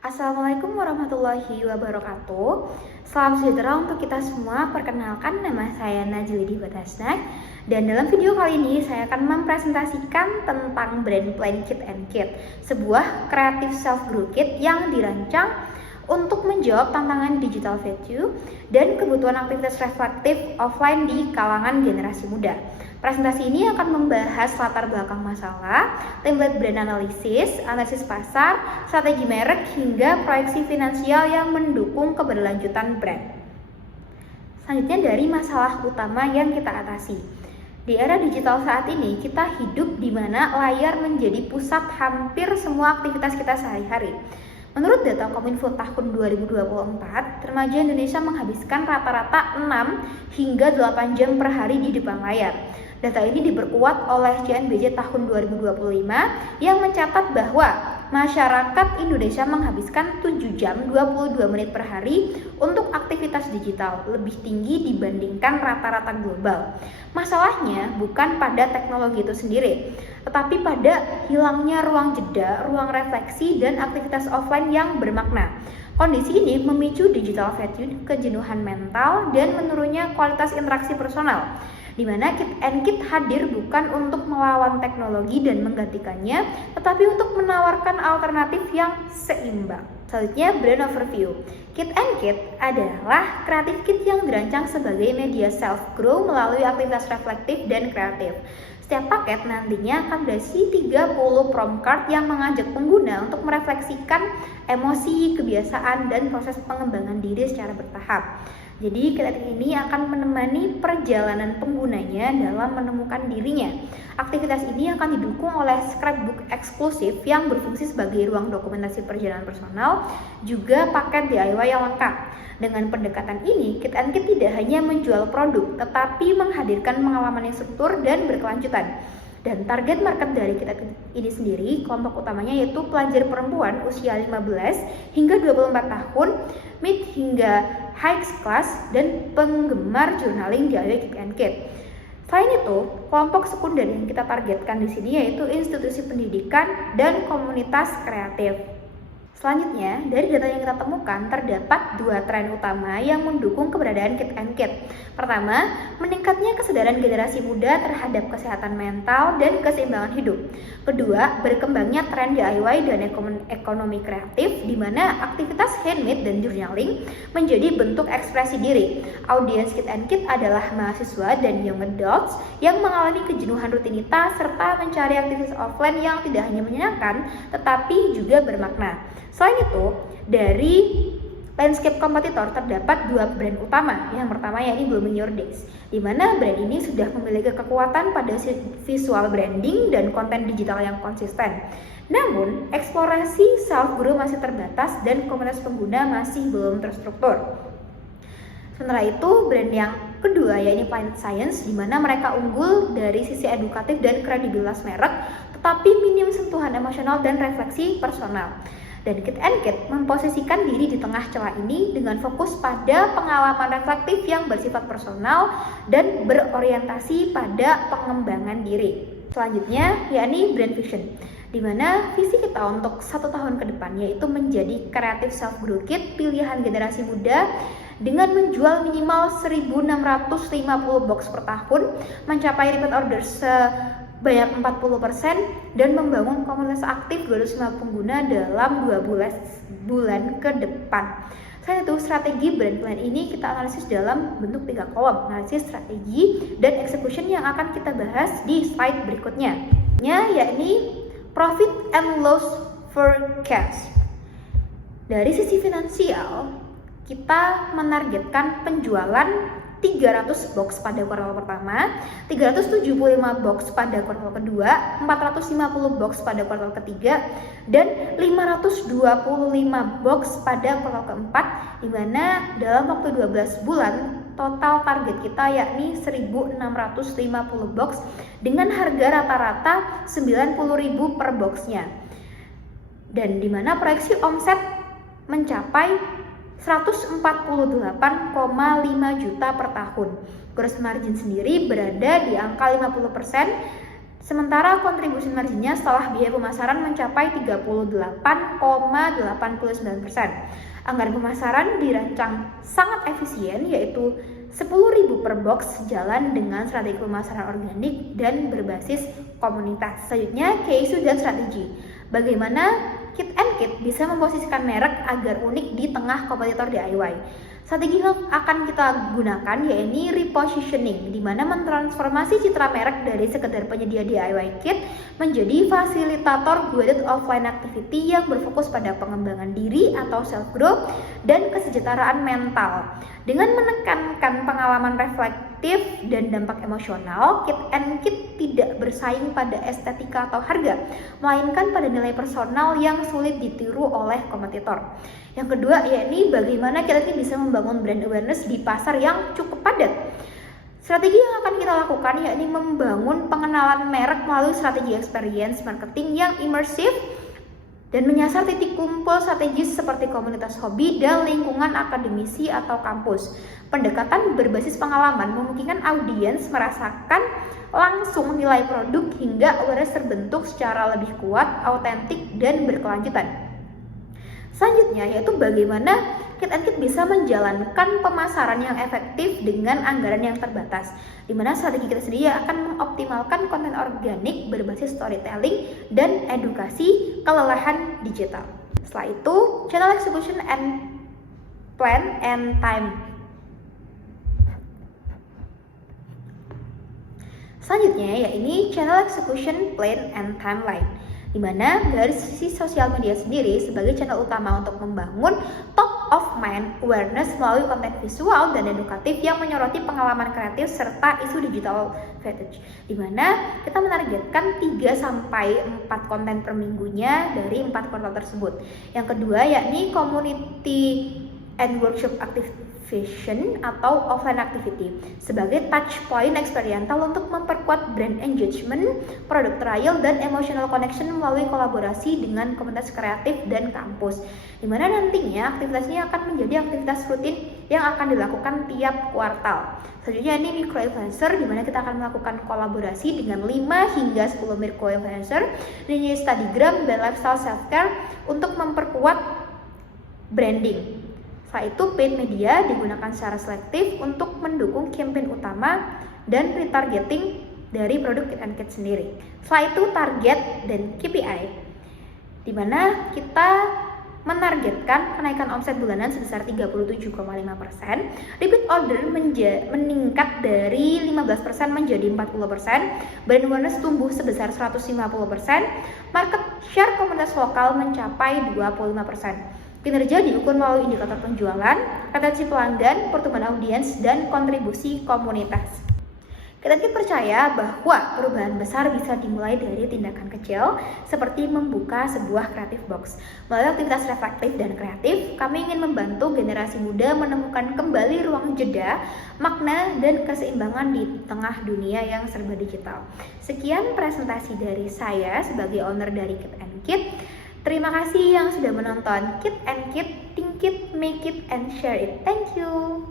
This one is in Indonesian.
Assalamualaikum warahmatullahi wabarakatuh. Salam sejahtera untuk kita semua. Perkenalkan, nama saya Najlidi Batasnak. Dan dalam video kali ini saya akan mempresentasikan tentang brand plan Kit and Kit, sebuah kreatif self-grow kit yang dirancang untuk menjawab tantangan digital value dan kebutuhan aktivitas reflektif offline di kalangan generasi muda. Presentasi ini akan membahas latar belakang masalah, template brand analisis pasar, strategi merek, hingga proyeksi finansial yang mendukung keberlanjutan brand. Selanjutnya dari masalah utama yang kita atasi. Di era digital saat ini, kita hidup di mana layar menjadi pusat hampir semua aktivitas kita sehari-hari. Menurut data Kominfo tahun 2024, remaja Indonesia menghabiskan rata-rata 6 hingga 8 jam per hari di depan layar. Data ini diperkuat oleh CNBC tahun 2025 yang mencatat bahwa masyarakat Indonesia menghabiskan 7 jam 22 menit per hari untuk aktivitas digital, lebih tinggi dibandingkan rata-rata global. Masalahnya bukan pada teknologi itu sendiri, tetapi pada hilangnya ruang jeda, ruang refleksi, dan aktivitas offline yang bermakna. Kondisi ini memicu digital fatigue, kejenuhan mental, dan menurunnya kualitas interaksi personal, di mana Kit and Kit hadir bukan untuk melawan teknologi dan menggantikannya, tetapi untuk menawarkan alternatif yang seimbang. Selanjutnya, brand overview. Kit and Kit adalah kreatif kit yang dirancang sebagai media self-grow melalui aktivitas reflektif dan kreatif. Setiap paket nantinya akan berisi 30 prompt card yang mengajak pengguna untuk merefleksikan emosi, kebiasaan, dan proses pengembangan diri secara bertahap. Jadi kit ini akan menemani perjalanan penggunanya dalam menemukan dirinya. Aktivitas ini akan didukung oleh scrapbook eksklusif yang berfungsi sebagai ruang dokumentasi perjalanan personal, juga paket DIY yang lengkap. Dengan pendekatan ini, Kit and Kit tidak hanya menjual produk, tetapi menghadirkan pengalaman yang struktur dan berkelanjutan. Dan target market dari Kit and Kit ini sendiri, kelompok utamanya yaitu pelajar perempuan usia 15 hingga 24 tahun, mid hingga high class, dan penggemar journaling DIY Kit and Kit. Selain itu, kelompok sekunder yang kita targetkan di sini yaitu institusi pendidikan dan komunitas kreatif. Selanjutnya, dari data yang kita temukan, terdapat 2 tren utama yang mendukung keberadaan Kit and Kit. Pertama, meningkatnya kesadaran generasi muda terhadap kesehatan mental dan keseimbangan hidup. Kedua, berkembangnya tren DIY dan ekonomi kreatif, di mana aktivitas handmade dan journaling menjadi bentuk ekspresi diri. Audiens Kit and Kit adalah mahasiswa dan young adults yang mengalami kejenuhan rutinitas serta mencari aktivitas offline yang tidak hanya menyenangkan, tetapi juga bermakna. Selain itu, dari landscape kompetitor terdapat 2 brand utama. Yang pertama yakni Blooming Your Days, di mana brand ini sudah memiliki kekuatan pada visual branding dan konten digital yang konsisten. Namun, eksplorasi self-grow masih terbatas dan komunitas pengguna masih belum terstruktur. Sementara itu, brand yang kedua yakni Planet Science, di mana mereka unggul dari sisi edukatif dan kredibilitas merek, tetapi minim sentuhan emosional dan refleksi personal. Dan Kit and Kit memposisikan diri di tengah celah ini dengan fokus pada pengalaman reflektif yang bersifat personal dan berorientasi pada pengembangan diri. Selanjutnya yakni brand vision, di mana visi kita untuk 1 tahun ke depan yaitu menjadi kreatif self-grow kit pilihan generasi muda dengan menjual minimal 1.650 box per tahun, mencapai repeat order sebanyak 40%, dan membangun komunitas aktif 250 pengguna dalam 12 bulan ke depan. Selain itu, strategi brand plan ini kita analisis dalam bentuk 3 kolom, analisis strategi dan execution, yang akan kita bahas di slide berikutnya, yakni profit and loss forecast. Dari sisi finansial, kita menargetkan penjualan 300 box pada kuartal pertama, 375 box pada kuartal kedua, 450 box pada kuartal ketiga, dan 525 box pada kuartal keempat, di mana dalam waktu 12 bulan total target kita yakni 1.650 box dengan harga rata-rata 90.000 per boxnya, dan di mana proyeksi omset mencapai 148,5 juta per tahun. Gross margin sendiri berada di angka 50%, Sementara kontribusi marginnya setelah biaya pemasaran mencapai 38,89%. Anggaran pemasaran dirancang sangat efisien, yaitu 10.000 per box, sejalan dengan strategi pemasaran organik dan berbasis komunitas. Selanjutnya, key issue dan strategi. Bagaimana Kit and Kit bisa memposisikan merek agar unik di tengah kompetitor DIY. Strategi yang akan kita gunakan yaitu repositioning, di mana mentransformasi citra merek dari sekedar penyedia DIY kit menjadi fasilitator guided offline activity yang berfokus pada pengembangan diri atau self growth dan kesejahteraan mental. Dengan menekankan pengalaman reflektif dan dampak emosional, Kit and Kit tidak bersaing pada estetika atau harga, melainkan pada nilai personal yang sulit ditiru oleh kompetitor. Yang kedua, yakni bagaimana kita bisa membangun brand awareness di pasar yang cukup padat. Strategi yang akan kita lakukan yakni membangun pengenalan merek melalui strategi experience marketing yang imersif dan menyasar titik kumpul strategis seperti komunitas hobi dan lingkungan akademisi atau kampus. Pendekatan berbasis pengalaman memungkinkan audiens merasakan langsung nilai produk hingga awareness terbentuk secara lebih kuat, autentik, dan berkelanjutan. Selanjutnya yaitu bagaimana Kit and Kit bisa menjalankan pemasaran yang efektif dengan anggaran yang terbatas, di mana strategi kita sendiri akan mengoptimalkan konten organik berbasis storytelling dan edukasi kelelahan digital. Setelah itu, channel execution and plan and time. Selanjutnya yaitu channel execution plan and timeline, di mana dari sisi sosial media sendiri sebagai channel utama untuk membangun top of mind awareness melalui konten visual dan edukatif yang menyoroti pengalaman kreatif serta isu digital fetish, di mana kita menargetkan 3-4 konten per minggunya dari 4 kuartal tersebut. Yang kedua yakni community and workshop activation atau offline activity sebagai touch point eksperiental untuk memperkuat brand engagement, product trial, dan emotional connection melalui kolaborasi dengan komunitas kreatif dan kampus, di mana nantinya aktivitasnya akan menjadi aktivitas rutin yang akan dilakukan tiap kuartal. Selanjutnya ini micro influencer, di mana kita akan melakukan kolaborasi dengan 5 hingga 10 micro influencer di Instagram dan lifestyle self care untuk memperkuat branding. Setelah itu, paid media digunakan secara selektif untuk mendukung campaign utama dan retargeting dari produk Kit and Kit sendiri. Setelah itu, target dan KPI, di mana kita menargetkan kenaikan omset bulanan sebesar 37,5%, repeat order meningkat dari 15% menjadi 40%, brand awareness tumbuh sebesar 150%, market share komunitas lokal mencapai 25%. Kinerja diukur melalui indikator penjualan, retensi pelanggan, pertumbuhan audiens, dan kontribusi komunitas. Kita percaya bahwa perubahan besar bisa dimulai dari tindakan kecil, seperti membuka sebuah creative box. Melalui aktivitas reflektif dan kreatif, kami ingin membantu generasi muda menemukan kembali ruang jeda, makna, dan keseimbangan di tengah dunia yang serba digital. Sekian presentasi dari saya sebagai owner dari Kit and Kit. Terima kasih yang sudah menonton Kit and Kit, think it, make it, and share it. Thank you.